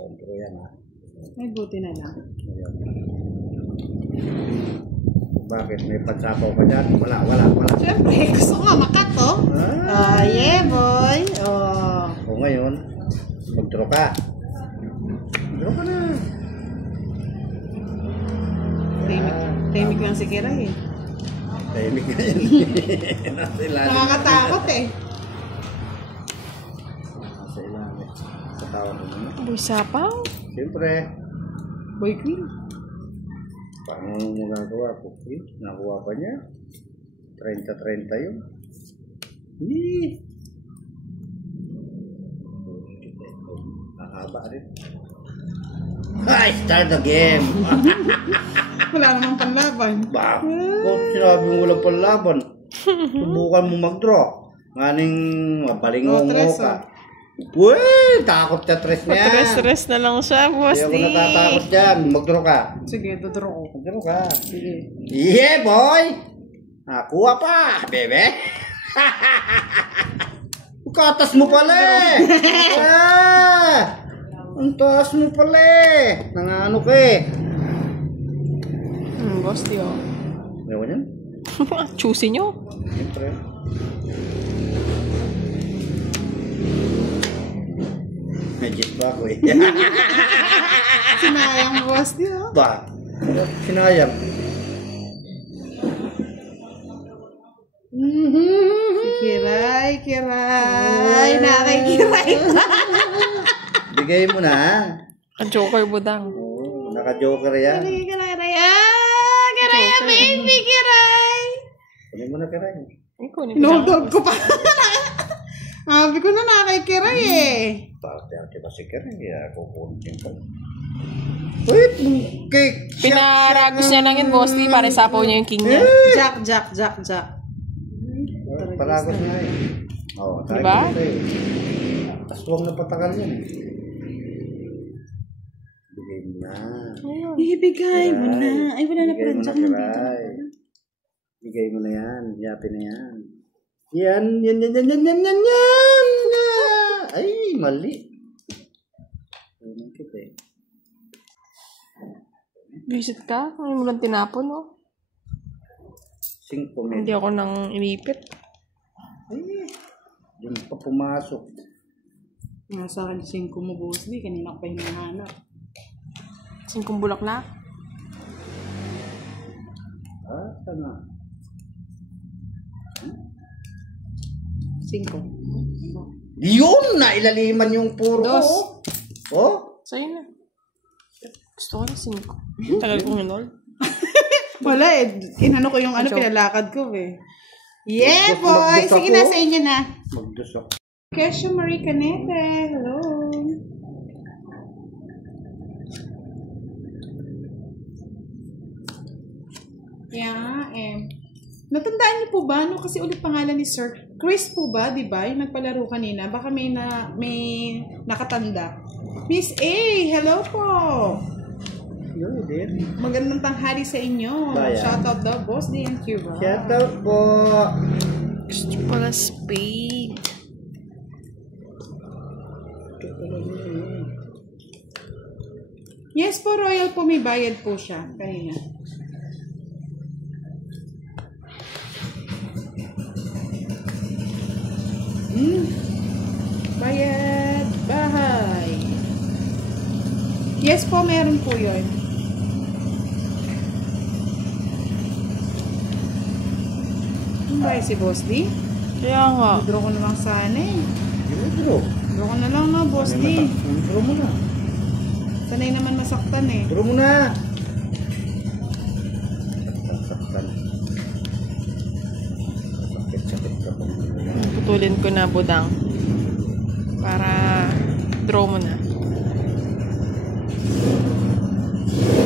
Kontro yan ha. May buti na lang. Ayan. Bakit? May pagsapaw ka dyan? Wala. Siyempre, gusto ko nga makato. Yeah, boy. Oh. O ngayon, mag-draw ka. Draw ka na. Tahimik lang si Kira eh. Tahimik ka yan. Nakakatakot eh. Nasa ilalim. Sa tao mo na. Boy sapaw. Siyempre. Boy queen. Paano mo nagawa? Cookie? Nakuha pa niya? 30-30 yun. Hindi. Nakahaba rin. I start the game. Wala namang panlaban. Bakit sinabi mo walang panlaban? Subukan mo mag-draw. Nganing mabalingongo ka. Uy! Takot ka tres niya. Stress na lang siya, boss. Hindi ako natatakot dyan. Mag-draw ka. Sige, dodraw ko. Mag-draw ka. Sige. Yeah, boy! Nakuha pa, bebe! Katas mo pala eh! Ang taas mo pala eh! Nangano ka eh! Boss, di oh. Ewan yan? Choosy nyo. Siyempre. Medjit ba ako eh? Sinayang boss niyo. Ba? Sinayang. Kiray. Nakikiray. Bigay mo na. Joker budang. Oh, naka-joker yan. Kiray. Kiray, baby, kiray. Kunin mo na karay. Inodog ko pa. Sabi ko na nakikiray eh. Parte-arte ba si karay? Kukunin ka. Wait, cake. Pinaragos niya lang yun, boss. Di, para sapaw niya yung king niya. Jack. Palagos nga eh. Oo, tayo diba? dito eh. Aswang na patagal yan eh. Bigay mo na. Ibigay mo na. Ay, wala na Bigay mo na, pala. Kiray. Bigay mo na yan. Yapi na yan. Yan. Ay, mali. Ayun kita eh. Visit ka? Ano mo lang tinapon, no? 5 Hindi ako nang inipit. Ay, yun pa pumasok. Nasa akin 5 mo, boss. Di, kanina ko pa hinahanap. 5 bulaklak. Sana. 5. Yun! Nailaliman yung puro. Dos. Oh? Sa'yo na. Gusto ko na 5. Tagal kong hinol. Wala eh. Inano ko yung pinalakad ko eh. Yeah, boy! Magdus Sige ako. na, sa inyo na. Magdus ako. Kesha Marie Canete. Hello. Yeah, natandaan niyo po ba, no? Kasi ulit pangalan ni Sir Chris po ba, di ba? Yung nagpalaro kanina. Baka may nakatanda. Miss A, hello po. Yun, din. Magandang tanghali sa inyo. Bayan. Shoutout daw, Boss D and Cuba. Shoutout po. Gusto ko pala spade. Yes po, Royal po. May bayad po siya. Kanina. Bayad. Bahay. Yes po, meron po yun. Ano ba si Boss D? Kaya nga. Draw ko na lang sana eh. Draw. Draw ko na lang na, Boss D. Draw mo na. Sanay naman masaktan eh. Draw mo na. Saktan. Sakit ka po. Putulin ko na budang. Para draw mo na.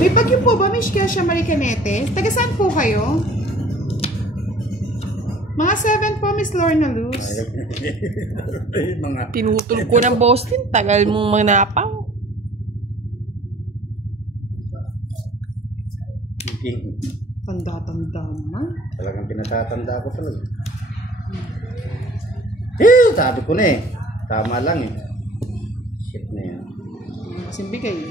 May bagyo po ba, Miss Kesha Marie Canete? Taga saan po kayo? Mga 7 po, Miss Lorna Luz. Mga Pinutol ko ng boss din. Tagal mong manapaw. Tanda-tanda naman. talagang pinatatanda ko talaga. Sabi ko na eh. Tama lang eh. Shit na yan. Kasing bigay eh.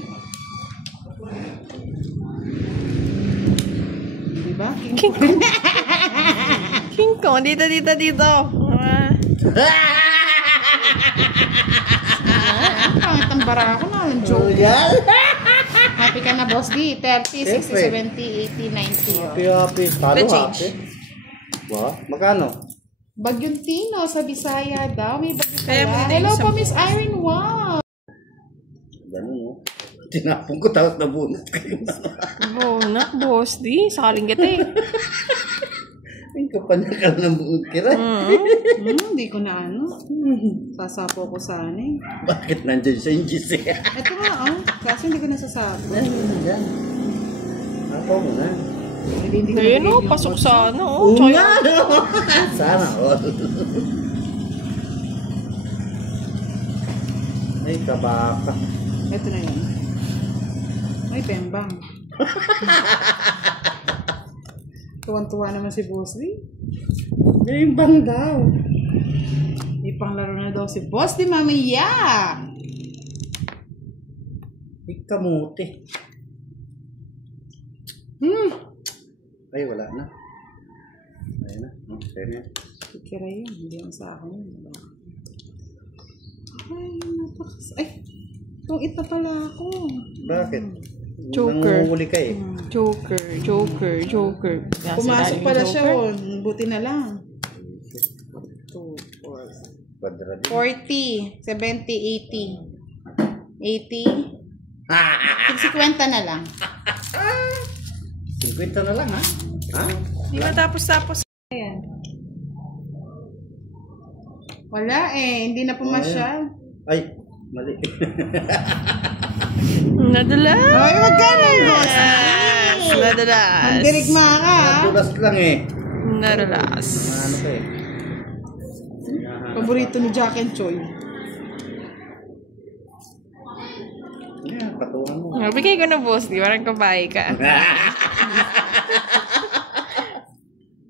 Diba? King Kong. King Kong. Dito. Pangit ang bara ko na. Joke. Happy ka na, Boss D. 30, 60, 70, 80, 90. Happy. Talo The change. happy. Ba? Magkano? Bagyong Tino sa Bisaya daw. May bagyo Kaya pala. mo din Hello sa- po, Miss Irene. Wow. Ganun mo. Tinapong ko tapos nabunot kayo. Nak, Boss D. Sakaling kita eh. Ang kapanyakal ng buong kira. Hindi ko na ano. Sasapo ko sana eh. Bakit nandyan sa Ingis eh? Ito nga kasi hindi ko nasasapo. Yan. Ako mo na. Hindi ko Ayun nabigay o, yung pasok kotse. sa ano. Oo Tsaka nga, no? Sana all. Ay, kabaka. Ito na yun. Ay, pembang. Tuwan-tuwa naman si Boss D. Yung bang daw. Ipanglaro na daw si Boss D, mamaya. Ikamuti. Ay, wala na. Ayun na. Okay na. Kira yun, hindi yung sa akin yun. Ay, napakas... Ay, itong ita pala ako. Bakit? Joker. Nanguhuli ka eh. Joker. Yan, Pumasok sila pala yung siya, Joker. buti na lang. 2, 4, Kwadra din. 40, 70, 80. 80. 50 na lang. 50 na lang, ha? Ha? Di ba tapos? Ayan. Wala eh, hindi na pumasyal. Ay, mali. Nadala. Ay, wag ka na, Boss. Nadalas. Mandirigma ka. Tulas lang eh. Nadalas. Ano ka eh? Paborito ni Jack and Choi. Yan, patuhan mo. Bigay ko na, Boss. Di parang kabahay ka.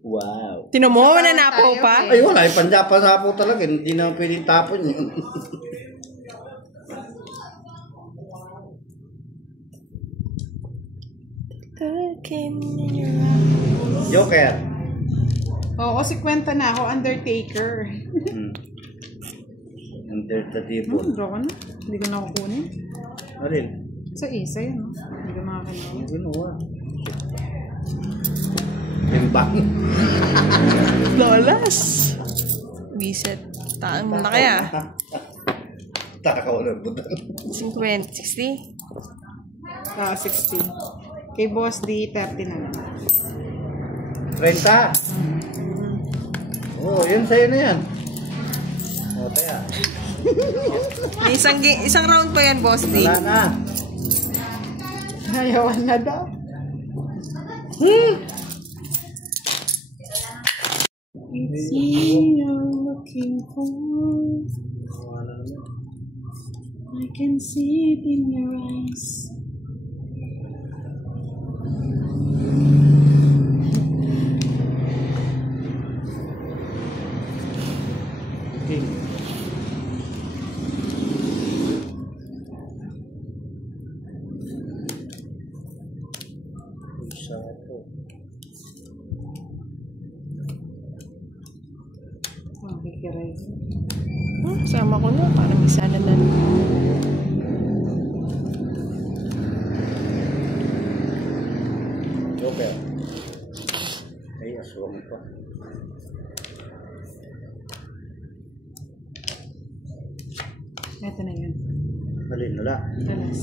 Wow. Tino mo, nananapo pa. Ay, wala. Panjapan-sapo talaga. Hindi naman pwedeng tapon yun. Joker. Oo, 50 na ako, Undertaker. Under the table. Draw ko na. Hindi ko na kukunin. Alin? Sa isa yun, no? Hindi ko nakakalaman. Ginawa. Timbang. Lolas. Biset. Taan mo na kaya. Takaw na budal. 50, 60. 60. Kay Boss D, 30 na lang. 30. Oh, yun sa'yo na yan. O, taya. Isang round pa yan, Boss D. Wala na. Ayawan na daw. It's me you're looking for. I can see it in your eyes. King. Sapo. Okay, kiray. Sama ko na. Parang isa na lang. Joker. Ay, aswang pa. Ito na yun. Alin, wala. Talas.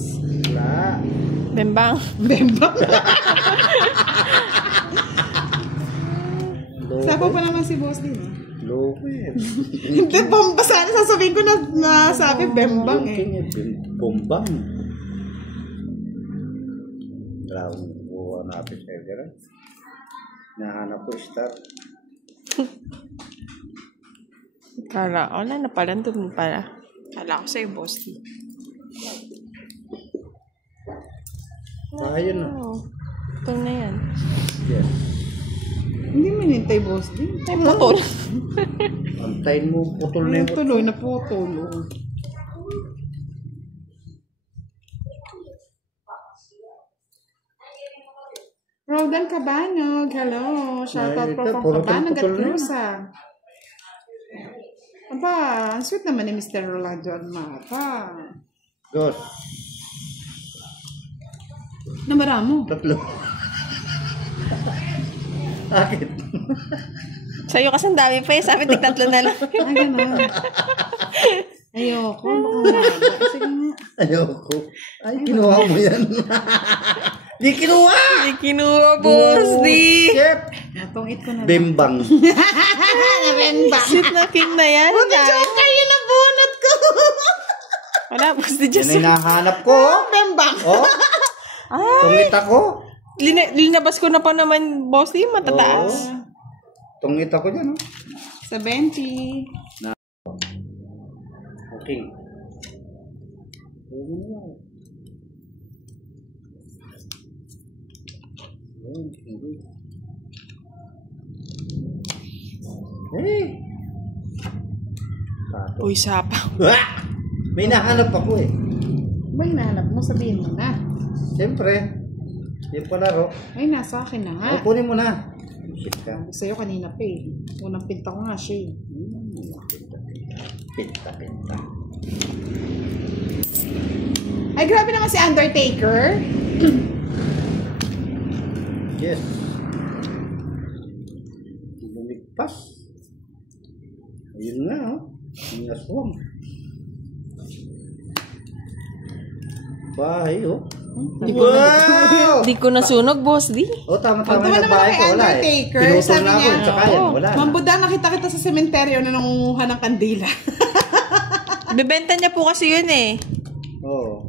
Wala. Bembang. Bembang. Lower. Sapo pa naman si Boss din, eh. Lower. Hindi, bomba sana. Sasabihin ko na sabi, bembang eh. Bombang. Ground. Buwan natin sa Edera. Nahanap ko star. Kala, wala na pala. Doon pala. Kala ko sa'yo, Boss D. Ayun na. Oh, ito na yan. Yes. Hindi minintay, Boss din. Ay, putol. Antayin mo. Putol na Ayun, yung tuloy na putol. Roldan Cabanog, hello. Shoutout po from Cabanog at Cruza. Aba, ang sweet naman ni Mr. Rolando Almapa. Dos. Namara mo? 3. Bakit? Sa'yo kasi ang dami pa eh. Sabi, tig-3 na lang. Ay, gano'n. Ayoko. Sige nga. Ayoko. Ay, kinuha mo yan. Di kinuha! Di kinuha, boss. Di. Chef! Natungit ko na lang. Bimbang. Nabembang. Sweet na king na yan. Buti joker yun ang bunot ko. Wala, boss. Di Yan just. ay nahanap ko. Bembang. Oh, Ay, tungit ako. linabas ko na pa naman, boss. Di matataas. Tungit ako dyan, oh. Sa 20. Okay. Hey! Uy, sapaw. May nahanap ako eh. Ba hinahanap mo? Sabihin mo na. Siyempre. Yung palaro. Ay, nasa akin na nga. Ay, kunin mo na. Shit ka. Sa'yo kanina pa eh. Unang pinta ko nga siya eh. Pinta. Ay, grabe naman si Undertaker. Yes. Lumigpas. Ayun nga, oh. Ang naswang. Bahay, oh. Wow! Di ko nasunog, boss. Di. Oh, tama-tama Pagtawa yung naman bahay kay ko. Wala eh. Undertaker, Pinutol sabi na ako. niya, Tsaka yan, wala na. Mambuda, nakita kita sa sementeryo na nangunguha ng kandila. Bebenta niya po kasi yun eh. Oo.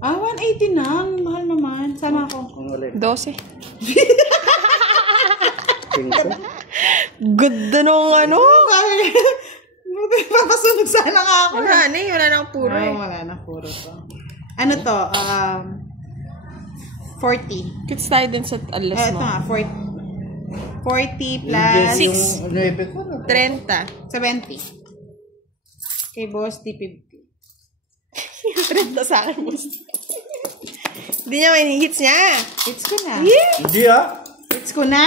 Ah, 180 na. Mahal naman. Sana ako. Ang ulit. 12. Pinto. Ganda nung ano. Papasunog sana nga ako. Wala na eh. Wala na akong puro eh. Wala na, puro to. Ano to? 40. Kits tayo din sa alas Ito mo. nga, 40. 40 plus Yung 9 ko na. 30. 70. Kay Boss D50. 30 sa akin, boss. Hindi niya may hits niya. Hits ko na. Hindi ah. Hits ko na.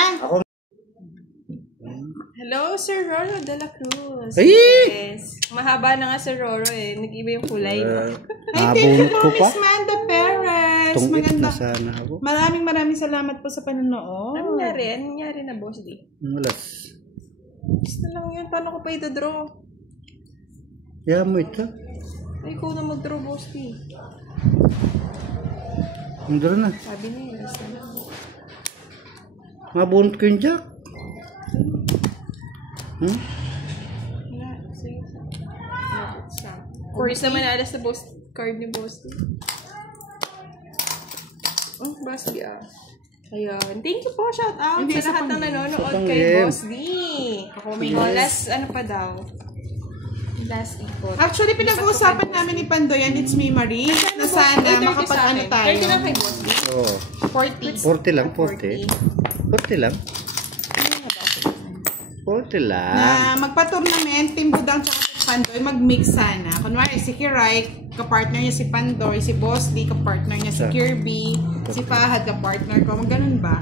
Hello, Sir Roro de la Cruz. Ay! Yes. Mahaba na nga Sir Roro eh. Nag-iba yung kulay. Ay, thank you Nabunot po, ko pa. Miss Manda Perez. Tungit Maganda. na sana ako. Maraming salamat po sa panonood. Ano nangyari? Ano nangyari na, boss D? Malas. Gusto lang yun. Paano ko pa ito-draw? Kaya mo ito. Ay, ikaw na mag-draw, boss D. Nandun na. Sabi niya, gusto na. Mabunot ko yung jack. Hmm? Wala. Sige. Course naman alas na boss card ni boss D. Oh, boss D ah. Ayun. Thank you po. Shout out Hindi, sa lahat isa ng pang- nanonood isa pang kay game. Boss D. Oh, last, ano pa daw? Last ikot. Actually, pinag-uusapan namin ni Pandoyan, it's me, Marie, na sana makapag-ano tayo. 30 lang kay Boss D. Oo. 40. 40 lang, 40. 40 lang. 40 lang. Na magpa-tournament, Team Budang tsaka si Pandoy, mag-mix sana. Kunwari, si Kiray, kapartner niya si Pandoy, si Boss D, kapartner niya si Kirby, si Fahad, kapartner ko. Ganun ba?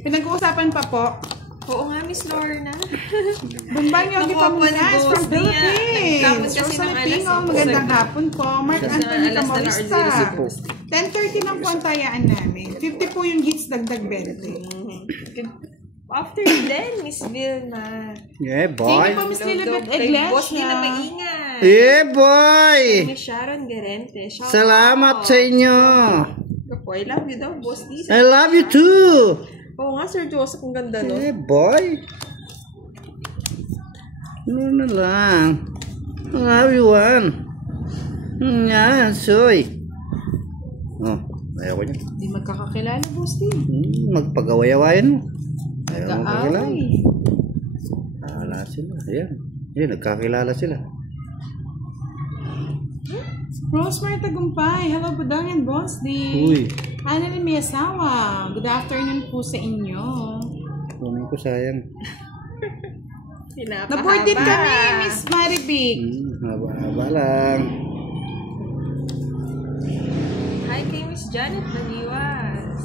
Pinag-uusapan pa po. Oo nga, Miss Lorna. Bumbang yung di Nakuha po ni Pamunas Boss from D, Philippines. nagkapon kasi Rosa ng Lipingo, alas- magandang hapon po. Mark Kasi Anthony alas na Camorista. na si Boss D. 10:30 lang po ang tayaan namin. 50 po yung hits, dagdag 20. After then, Miss Vilma. Yeah, Thank boy. you po, Miss Lilibet Kay Boss D na Iglesia. maingat. Yeah, boy. Miss Sharon Gerente. Shout Salamat out. sa inyo. Ako, I love you daw, Boss D. I love you too. Oo nga, Sir Joseph, ang ganda, no? Yeah, boy. Ano na lang. Ang everyone. Yan, soy. Oh, ayaw ko niya. Hindi magkakakilala, Boss D. Magpag-away-awayan mo. Ayaw mo kakilala. Nag-aaway. Wala sila. Ayan. Ayan, nagkakilala sila. Rosemary Tagumpay. Hello, Budang and Boss D. Uy. Annalyn Miyasawa. Good afternoon po sa inyo. Kunin ko sayang. Pinapahaba. Na-board din kami, Miss Maribik. Haba-haba lang. Hi kay Miss Janet Maniwas.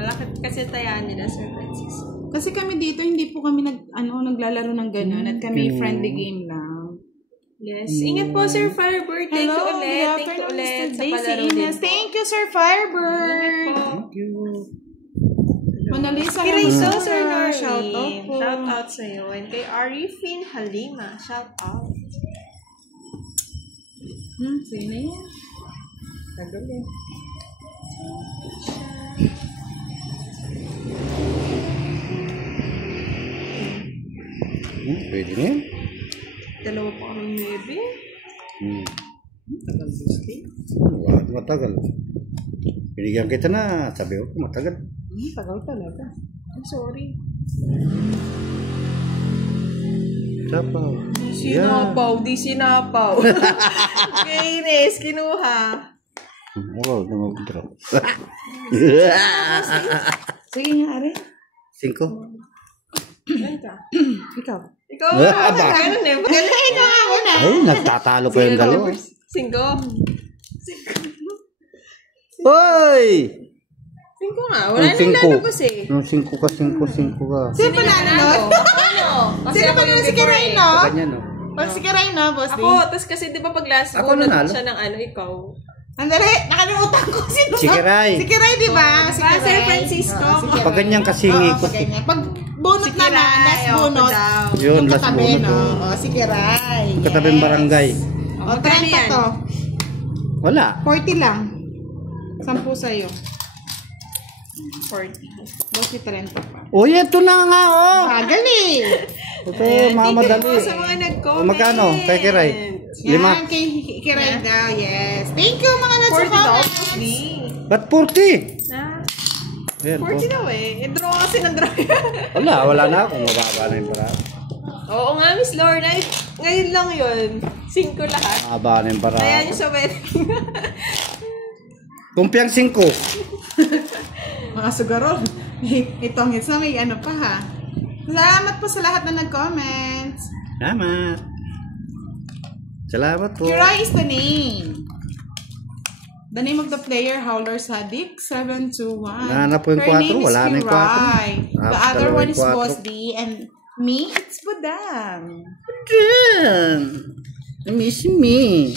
Malaki kasi tayaan nila, Sir Francisco. Kasi kami dito, hindi po kami naglalaro ng ganun at kami friendly game lang. Yes. Ingat po, Sir Firebird. Thank you ulit. Thank you ulit sa palaro din. Thank you, Sir Firebird. Thank you. Mona Lisa. Kiriso, Sir Noreen. Shout out po. Shout out sa'yo. And kay Arifin Halima. Shout out. Sino yan? Tagal eh. Pwede na yan. Dalawa pa kami maybe. Tagal gusti. Matagal. Binigyan kita na. Sabi ko, matagal. Tagal talaga. I'm sorry. Sapaw. Sinapaw. Di sinapaw. Kainis. Kinuha. Oo, mag-draw. Sige nga, Are. 5. Ilan ka? Ikaw. Ikaw. Aba. Ganun eh. Ganun eh. Ikaw nga muna. Ay, nagtatalo pa yung dalawa. 5. Hoy! 5 nga. Wala nang lalabas eh. Yung 5 ka. Sino pa nanalo? Ano? Sino pa nanalo? Si Kiray, no? Ganyan, no? Si Kiray, no, boss? Ako, tapos kasi di ba pag last Ako bunot nanalo. siya ng ano, ikaw. Andali, nakalimutan ko sino. Si Kiray. Si Kiray, di ba? Si Sir Kiray. Francisco. Pag ganyan kasingi ko. Pag ganyan. Pag bunot naman, last bunot. Yun, Yung last katabi, bunot. no? O, si Kiray. Katabing barangay. O, 30 to. Wala. 40 lang. 10 sa'yo. 40. Boss, 30 pa. Uy, ito na nga, oh. Bagal eh. Ito, mamadali. Thank you po sa mga nag-comment. Magkano? Kay Kiray? 5. Yan, kay Kiray daw, yes. Thank you, mga 40 daw. nagsukomment. Ba't 40? Ah, Ayan, 40 daw eh. I-draw kasi ng draw. wala na ako. Mababa na yung paraan. Oo nga, Miss Lorna. Ngayon lang yun. 5 lahat. Mababa na yung paraan. Kaya nyo sa wedding. Kumpiang 5. Mga sugarol. Itong hits na may ano pa ha. Salamat po sa lahat na nag-comments. Salamat po. Kiray is the name. The name of the player, Howler Sadik, 721. Nahanap po yung Her 4, name is wala na yung 4. Kiray. The Ah, other dalawa one yung is 4. Boss D, and me, it's Budang. Good. Miss me.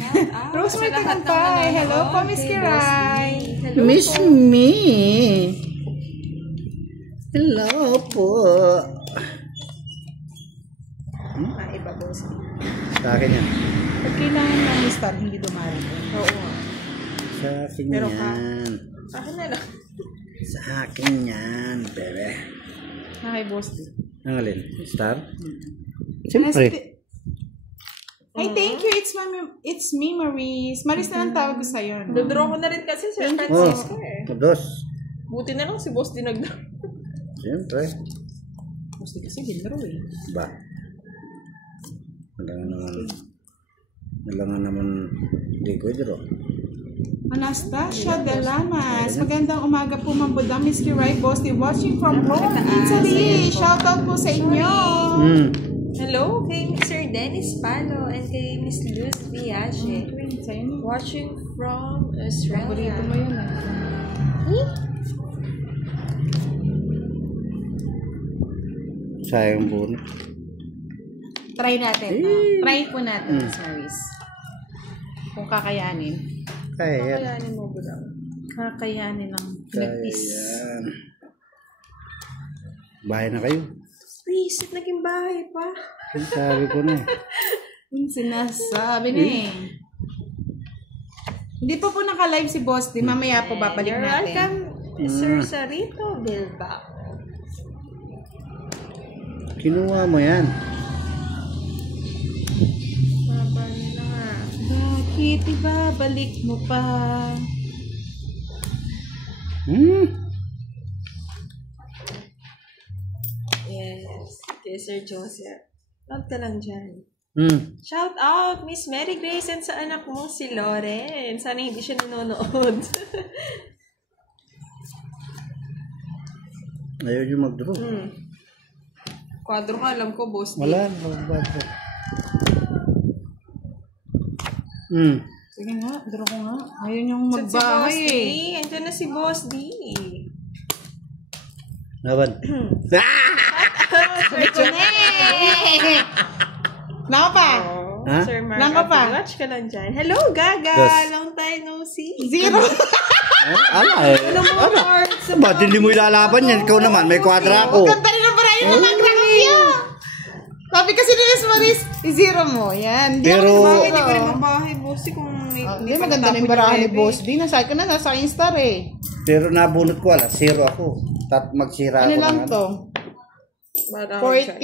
Rosemary Tagampay. Hello po, Miss Kiray. Miss me. Hello po. Iba, Boss D. Sa akin yan. Pag kailangan lang yung star, hindi dumarating. Oo. Sa akin Pero yan. Sa akin na lang. Sa akin yan, bebe. Kay Boss D. Ang alin? Star? Siyempre. Ay, thank you. It's me, Maris. Maris na lang tawag ko sa'yo. No? Dodraw ko na rin kasi Sir Oh, Francisco eh. dos. Buti na lang si Boss din nag-draw. Siyempre. Boss D kasi ginro eh. Ba? Wala nga naman hindi ko idro. Anastasia de Lamas. Magandang umaga po, Ma'am Budang. Miss Kiray, Boss D, watching from Rome, Italy. Shout out po sa inyo. Hello kay Sir Dennis Palo and kay Miss Luz Viaje. Watching from Australia. Paborito mo yun eh. Sayang bunot. Try natin. Try po natin, Saris. Kung kakayanin. Kaya yan. Kakayanin mo ba lang? Kakayanin ng Kaya pinagpis. yan. Bahay na kayo. Please, naging bahay pa. Sabi ko na eh. Yung sinasabi na eh. Hindi pa po naka-live si Boss D. Mamaya po babalik You're natin. welcome, Sir Sarito Bilbao. Kinuha mo yan. Baba na. Bakit ibabalik mo pa? Yes. Kay Sir Joseph. Love ka lang dyan. Shout out, Miss Mary Grace, and sa anak mo, si Lauren. Sana hindi siya nanonood. Ayaw nyo mag-draw. Kwadro ka, alam ko, Boss D. Wala. Sige nga, draw ko nga. Ngayon yung Saan si Boss magbahay D? eh. Andiyan na si Boss D. Naban. Naka pa. Ha? Sir Mark, Naka pa. watch ka lang dyan. Hello, Gaga! Yes. Long time no see. 0. Ba't hindi mo ilalaban yan? Ikaw naman, may kwadra ako. Ganda rin ang parayan ng mga grafya. Sabi kasi ni Miss Maris, 0 mo. Yan. Pero- Bakit hindi ko rin mabahay, bossy, kung Hindi, maganda na yung barahan ni Boss D. Nasay ko na, nasa Instar eh. Pero nabunot ko, 0 ako. Magsira Ano ako lang ng to? Marami dyan.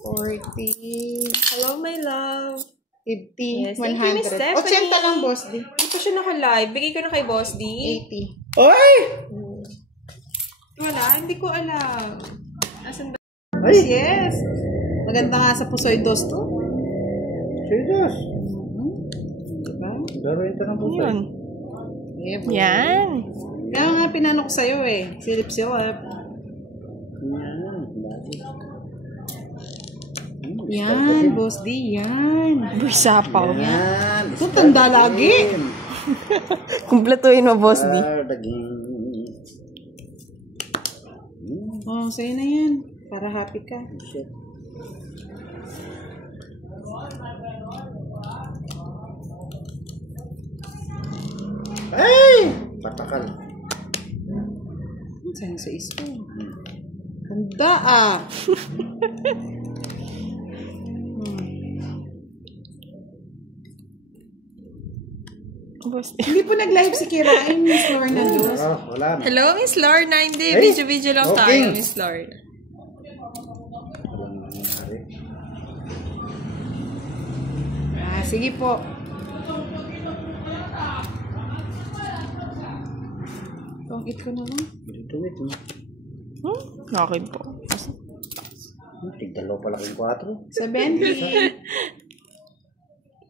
40. Hello, my love. 50. Yes, thank you, Miss 100. Stephanie. 80 lang, Boss D. Hindi pa siya naka-live. Bigay ko na kay Boss D. 80. Oy! Wala, hindi ko alam. Asan ba? Ay! Yes. Maganda nga sa Pusoy Dos to. Serious. Diba? Daro ito ng puso. Yun. Yeah, Yan. Kaya nga pinano ko sa'yo eh. Silip-silip. Yan, Boss D, yan. Uy, sapaw. Yan. Kung tanda lagi. Kumpletuhin mo, Boss D. Oh, sa'yo na yan. Para happy ka. Ay! Patakal. Sa'yo sa isko. Tanda ah. Boss D. Hindi po nag-live si Kira. Ay, Miss Lorna Luz. Wala na. Hello, Miss Lorna. Hindi, Hey, video lang okay. tayo, Miss Lorna. Walang nangyari. Ah, sige po. Pangit ko na lang. Dito ito. Nakakid po. Tigdalo pala kong 4. 70.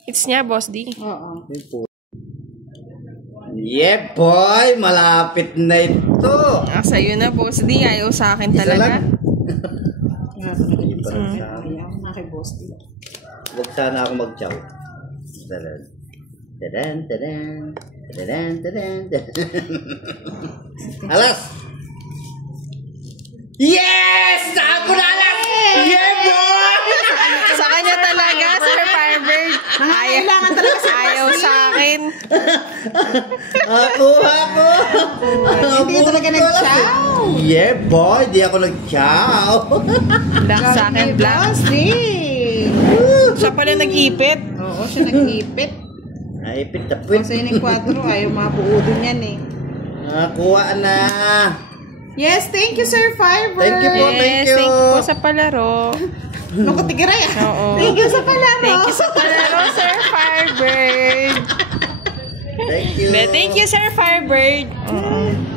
It's niya, Boss D. Oo. Yeah, boy! Malapit na ito! Ah, sa'yo na, Boss D. Ayaw sa akin Isa talaga. lang. Hindi pa rin sa akin. Kaya ako na kay Boss D. Huwag sana ako mag-chow. Dadan. Dadan, dadan. Dadan, dadan, dadan. Alas! Yes! Saan ko na alas! Yeah, boy! Sa kanya talaga, Sir Firebird. Kailangan talaga sa Ayaw sa akin. Ako! Hindi ka talaga nag-chow. Yeah, boy! Di ako nag-chow. Black sa akin, black. Boss D. Siya pala nag-ipit. Oo, siya nag-ipit. Naipit na puwit. Kasi yung 4, ayaw mapuudon yan eh. Nakuha na. Yes, thank you, Sir Fiber. Thank you po. Yes, thank you po sa palaro. Naku, tigiray ah. Oo. Thank you sa palaro. Thank you sa palaro, Sir Firebird. Thank you. Thank you, Sir Firebird.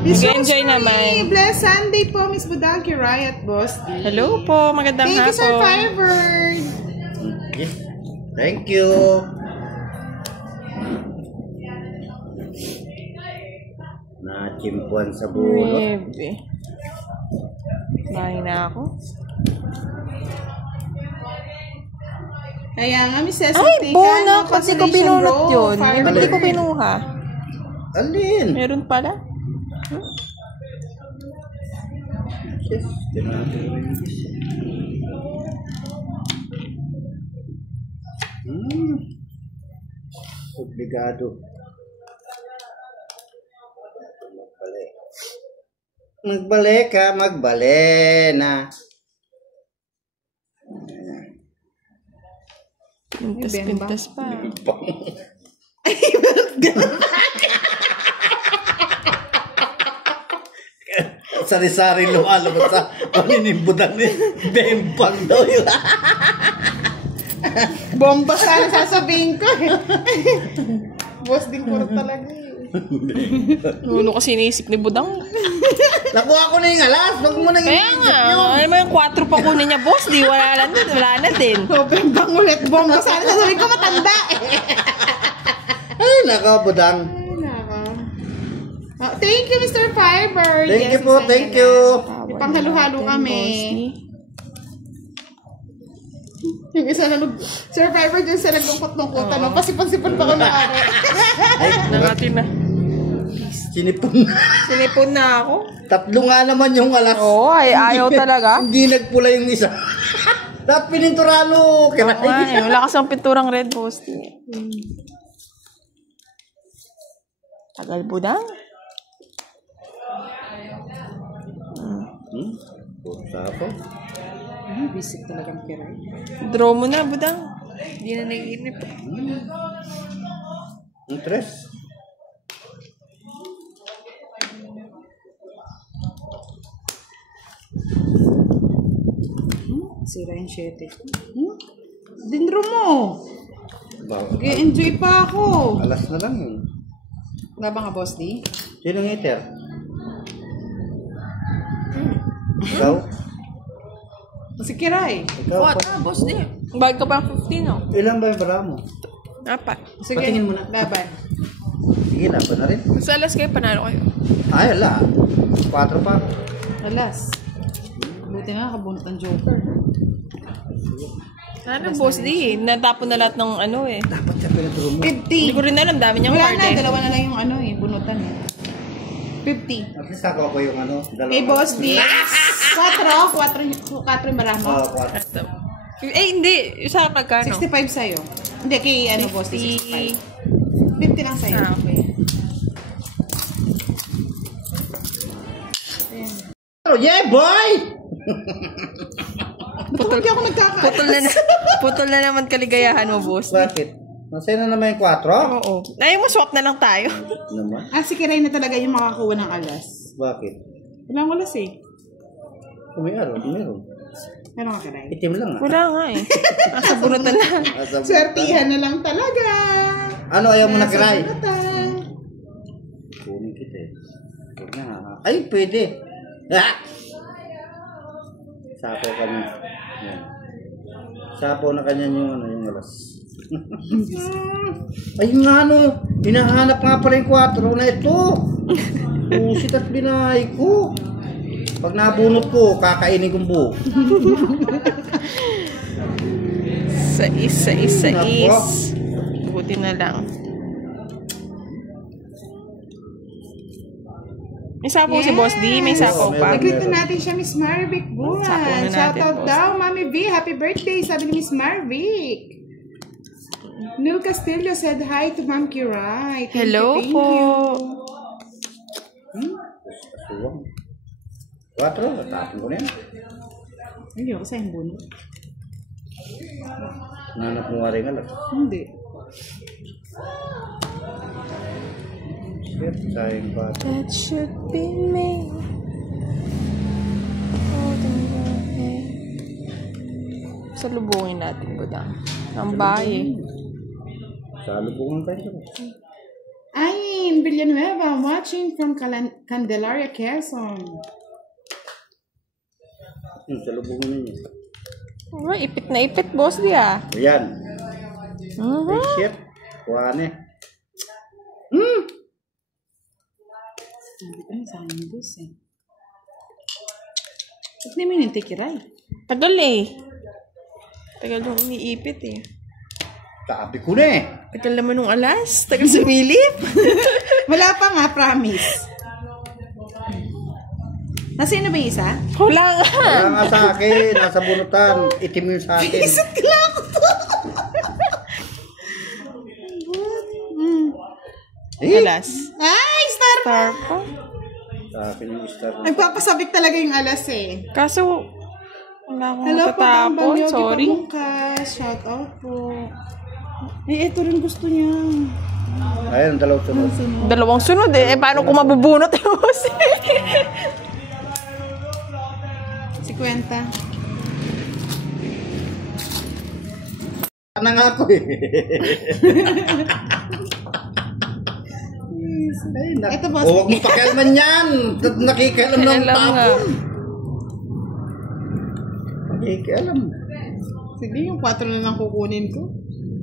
Mag-enjoy naman. Blessed Sunday po, Miss Budagi Riot, Boss D. Hello po, magandang Thank you, Sir hapon. Firebird. Thank you. Nachimpuan sa bulot. Bebe. Bahay na ako. Kaya nga, Miss Cecil, Ay, bona. Kasi ko binunot yun. Eh, ba't di ko kinuha? Alin? Meron pala. Yes, tinatawin. Obligado. Magbalik ka, magbalik na. Pintas-pintas pa. Sari-sari lumalabas sa paninimbutan ni Bempang daw yun. Bomba sana sasabihin ko eh. Boss din ko talaga eh. Ano kasi iniisip ni Budang? Nakuha ko na yung alas. Huwag mo nang Kaya nga, ano mo yung 4 pa kunin niya, boss? Di, wala na din. Sobrang bangulit. Bomba sana sasabihin ko matanda eh. Ay, nakabudang. Ay, naka. Oh, thank you, Mr. Firebird. Thank Yes, you po, isa thank na. you. Ipanghalu-halo kami. Yung isa na Sir Firebird yung sa nagungkot-lungkot. Ano? Pasipon-sipon pa ko na ako. Nangatin na. Sinipon na. Sinipon na ako. Tatlo nga naman yung alas. Oo, ay ayaw talaga. Hindi nagpula yung isa. Dapat pininturalo. Wala kasang pinturang red post. Tagal budang. Sapo. Bisik talagang kiray. Draw mo na, budang. Hindi na nag-inip. Interest. Sira yung 7. Dinro mo. Enjoy pa ako. Alas na lang yun. Wala ba nga, Boss D? Sino ng eater? Ikaw? Si Kiray. Ikaw? What? Boss din. Bag ka pa 15, no? Ilan ba yung bara mo? Apat. Sige, Patingin mo na. laban. Sige, laban na rin. Sa alas kayo, panalo kayo. Ay, ala. 4 pa. Alas. Buti nga, kabunot ang Joker. Ano, boss di? Natapon na lahat ng ano eh. Dapat siya pinaturo mo. 50. Hindi ko rin alam, dami niyang Wala card na, eh. dalawa na lang yung ano eh, bunutan eh. 50. At least ako yung ano. Dalawa. Hey, Boss D. 4 yung maramo. Oo, 4. Ito. Eh, hindi. Sa pagkano? 65 sa'yo. Hindi, kay ano, Boss D, 65. 50 lang sa'yo. Ah, okay. Oh, yeah, boy! Ba't hindi ako nagkakaayos? Putol na naman kaligayahan mo, boss. Bakit? Nasa'yo na naman yung 4? Oo. Ay mo, swap na lang tayo. Naman? Si Kiray na talaga yung makakuha ng alas. Bakit? Walang alas eh. Kung may araw, meron. Meron ka, Kiray? Itim lang ah. Wala nga eh. Nasa bunutan na. Swertihan na lang talaga. Ano ayaw mo na kiray? Bunutan. Kunin kita eh. Huwag na nga. Ay, pwede. Ah! Sapo kami. Yan. Sapo na kanya yung ano, yung alas. Ayun nga ano, hinahanap nga pala yung 4 na ito. Pusit at binahay ko. Pag nabunot ko, kakainin kong buo. Sa is. Nako. Buti na lang. May sapo si Boss D, may sapo pa. Nag-greet na natin siya, Miss Marvic Buwan. Sapo na natin, Shoutout boss. daw, Mami V. Happy birthday, sabi ni Miss Marvic. Neil Castillo said hi to Ma'am Kiray. Thank Hello you, thank po. you. Suwang. 4, tapon ko na yan. Hindi ako sa yung bunot. Nanap mo nga rin alas. Hindi. Shit, sayang pa. That should be me. Salubungin natin ko na. Ang bahay. Salubungan tayo. Ayin Villanueva watching from Candelaria, Quezon. Salubungan ninyo. Oh, ipit na ipit, boss di ah. Ayan. Ay, shit. Kuhaan eh. Sabi ko na sa akin, boss eh. Ba't di mo yung tikiray? Tagal eh. Tagal nung umiipit eh. Sabi ko na eh. Tagal naman nung alas. Tagal sumilip. Wala pa nga, promise. Nasaan na ba yung isa? Wala nga. Wala nga sa akin. Nasa bunutan. Itim yung sa akin. Isat ka lang ako to. Alas. Ay, star! Star pa. Sa akin yung star. Nagpapasabik talaga yung alas eh. Kaso, wala akong Hello po, matatapon. Bang Sorry. Shout out po. Eh, ito rin gusto niya. Ayun, dalawang sunod. Dalawang sunod eh. Paano kung mabubunot yung boss? 50. Ano nga ako eh. Ay, Ito, boss. huwag mo pakialaman yan. Nakikialam ng Alam nga. tapon. Nakikialam. Sige, yung 4 na lang kukunin ko.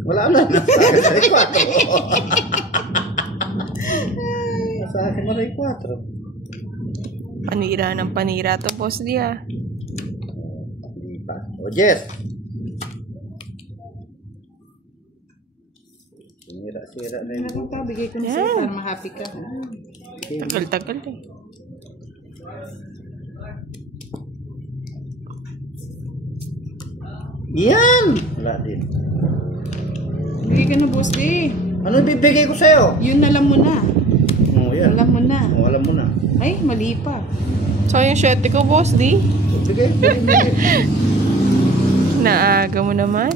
Wala na. Nasa akin na rin 4. Nasa akin na rin 4. Panira ng panira to, boss di ah. Hindi pa. O, Jess. Sira na Ano yun. kung bigay ko na sa'yo para ma-happy ka. Tagal-tagal eh. Yan! Wala din. Bigay ka na, Boss D. Ano bibigay ko sa'yo? Yun alam mo na. Oh, yan. Alam mo na. Oh, alam mo na. Ay, mali pa. So, yung shirt ko, Boss D. Bigay. Naaga mo naman.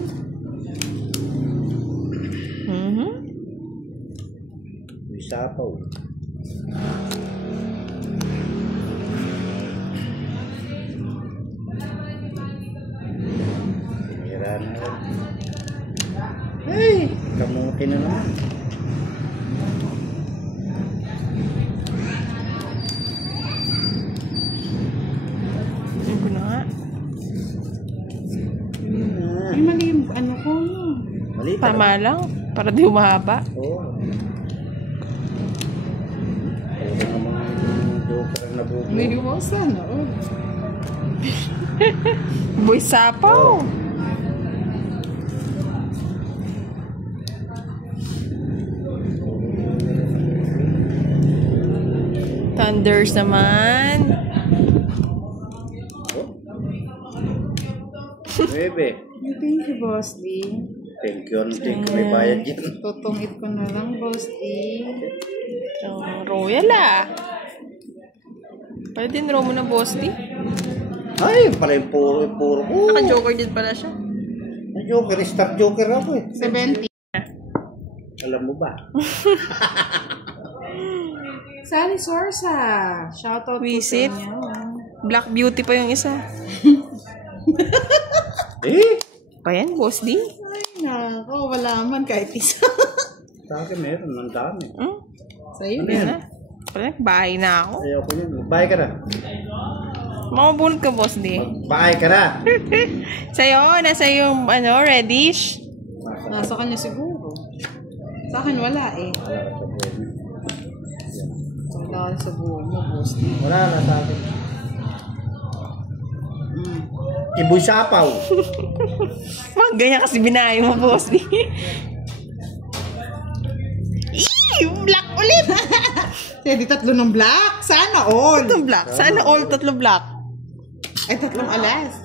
Isapaw. Hira na. Hey! Kamuti na naman. Yun ko na nga. Ay, mali yung ano ko. Mali pa. Tama lang. Para di humahaba. Oo. Pwede naman yung joker na bubo. Mali mo sana. Oh. Boy sapaw. Thunders naman. Bebe. Thank you, Boss D. Thank you. May bayad dyan. Tutungit ko na lang, Boss D. Ang royal ah. Pwede din row mo na, Boss D. Ay, pala yung puro ko. Naka-joker din pala siya. Ang joker, star joker ako eh. 70. Alam mo ba? Sally Sorsa. Shoutout po Visit. sa inyo. Black Beauty pa yung isa. Eh? Pa yan, Boss D? Ay, nako. Wala man kahit isa. Sa akin meron, ang dami. Sa'yo. Ano yan? Pala, bahay na ako. Ayaw ko yun. Magbahay ka na. Makabulot ka, Boss D. Magbahay ka na. Sa'yo, nasa yung, reddish. Nasa kanya siguro. Sa akin wala eh. Wala sa buhay mo, Boss D. Wala na sa akin. Iboy sapaw. Mga ganyan kasi binayo mo, Boss D. Black ulit! Di tatlo ng black. Sana all. Tatlong black. Sana all tatlo black. Ay, tatlong alas.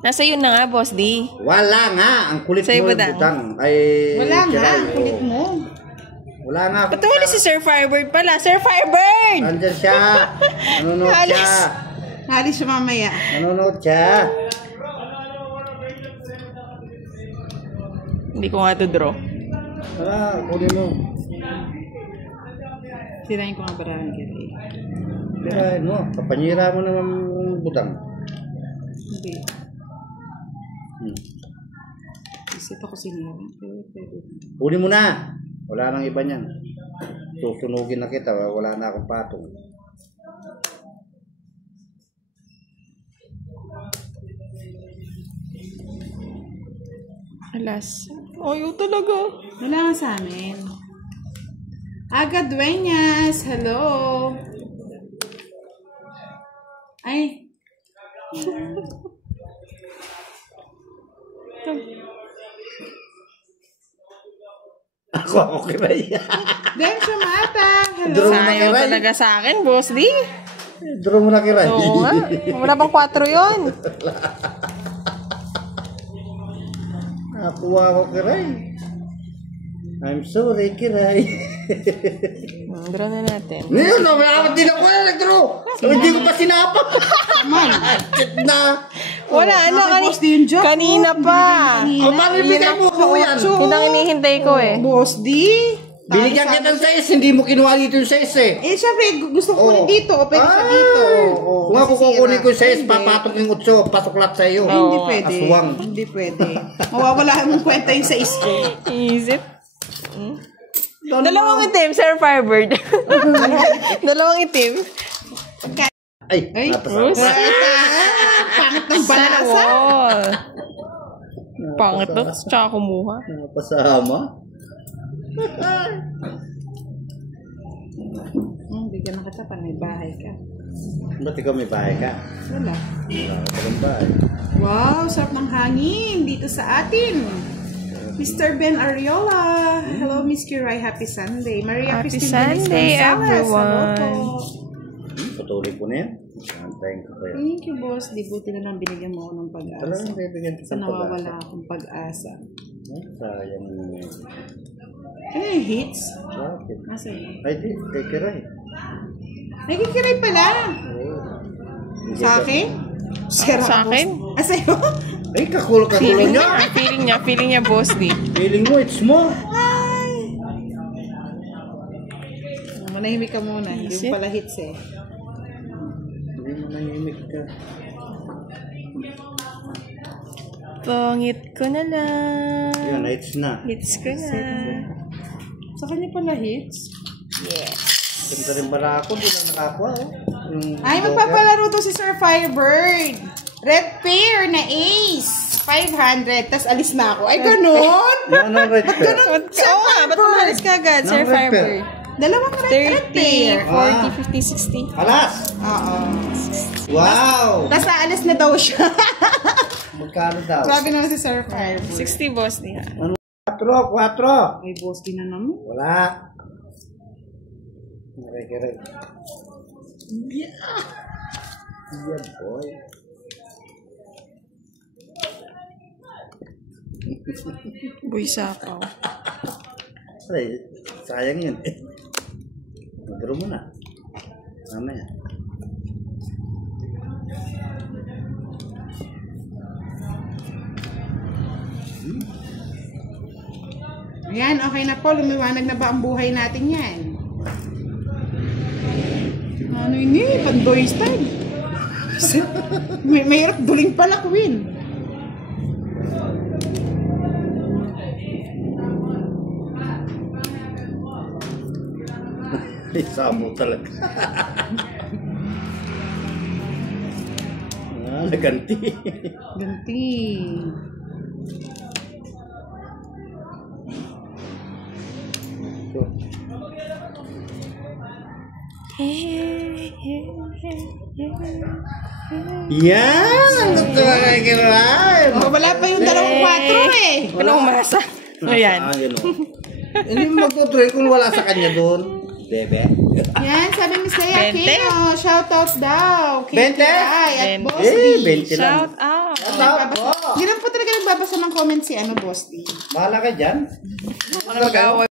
Nasa yun na nga, Boss D. Wala nga. Ang kulit Sa'yo mo, ba, Dan? Budang. Ay, Wala nga. Kiray, Ang kulit oo. mo. Wala nga. Ba't wala si Sir Firebird pala? Sir Firebird! Nandyan siya. Nanonood siya. Alis. Halis siya mamaya. Nanonood siya. Hindi ko nga to draw. Wala, kunin mo. Sirain ko nga barahan kita eh. Kaya, no, kapanyira mo naman Budang. Hindi. Hmm. Isip ako sinira. Pero pwede. Kunin mo na. Wala nang iba niyan. Susunugin na kita. Wala na akong patong. Alas. Ayaw talaga. Wala nga sa amin. Aga Dueñas. Hello. Ay. Ako kiray. Dem Shamata. Hello. Draw mo na Sayaw kiray. talaga sa akin, Boss D. Draw mo na kiray. Oo nga. Wala pang 4 yun. Nakuha ako kiray. I'm sorry kiray. Draw na natin. Ngayon, wala din ako na nag-draw. Hindi ko pa sinapak. Come on. Na. Wala na. Boss D yung joke. Kanina pa. O, maribigay mo ko yan. Yun ang hinihintay ko eh. Boss D. Binigyan kita ng 6, hindi mo kinuha dito yung 6 eh. Eh, syempre, gusto ko kunin dito. O, pwede siya Ay! dito. Kung ako kukunin ko yung 6, papatong yung 8, pasok lahat sa iyo. Hindi Oo, pwede. aswang. Hindi pwede. Mawawala mong kwenta yung sa isko. Is it? Dalawang itim, Sir Firebird. Dalawang itim. Ay, Ay, napasama. pangit ng balasa. Wall. Pangit na, tsaka kumuha. Napasama. Bigyan na kita pa, may bahay ka. Ba't ikaw may bahay ka? Wala. Wala ka ng bahay. Wow, sarap ng hangin dito sa atin. Mr. Ben Ariola. Hello, Miss Kiray. Happy Sunday. Maria Happy Christine Sunday, Gonzalez. everyone. Hello po. Patuloy ko na yan. Antayin ko pa yan. Thank you, boss. Di buti na lang binigyan mo ako ng pag-asa. Talagang bibigyan Kasi kita ng nawawala pag-asa. akong pag-asa. Sayang naman yun. Ano yung hits? Bakit? Asa yun? Ay, di. Kay Kiray. Ay, kikiray pala. Oo. Sa akin? Sira Sa akin? Ah, sa'yo? Ay, kakulo niya. Feeling niya, boss di. Feeling mo, it's mo. Ay! Manahimik ka muna. Hindi mo pala hits eh. Hindi mo nahimik ka. Pangit ko na lang. Yun, it's na. Hits ko na. Sa kanya pala hits? Yes. Ganda rin pala ako. Di lang nakakuha. Yung Ay, Joker. magpapalaro to si Sir Firebird. Red pair na ace. 500. Tapos alis na ako. Ay, ganun? Yan ang red pair. Oo nga, ba't umalis ka agad, Sir Ng red Firebird? Dalawang red pair. 30, 40, 50, 60. Alas! Oo. Wow! Tapos aalis na daw siya. Magkano daw? Grabe naman si Sir Firebird. 60, boss di ha. 4. Ay, boss, di na naman. Wala. Kiray. Yeah, boy. Boy sapaw. Ay, sayang yun eh. Mag-draw mo na. Mamaya. Ayan, okay na po. Lumiwanag na ba ang buhay natin yan? Ano ini? Pandoy style. Mahirap duling pala, Queen. Ay, sabo talaga. Naganti. Ganti. Yan! Ang gusto ko kay Kiray. Oh, wala pa yung 2-4 eh. Anong umasa? Ayan. Hindi mo magtutuloy kung wala sa kanya doon. Bebe. Yan, sabi ni Saya 20? Kino, shoutouts daw. 20? At Boss Eh, D. 20 lang. Shout out. Shout po. Hindi lang po talaga nagbabasa ng comment si Boss D. Bahala ka dyan. Ano mag-away?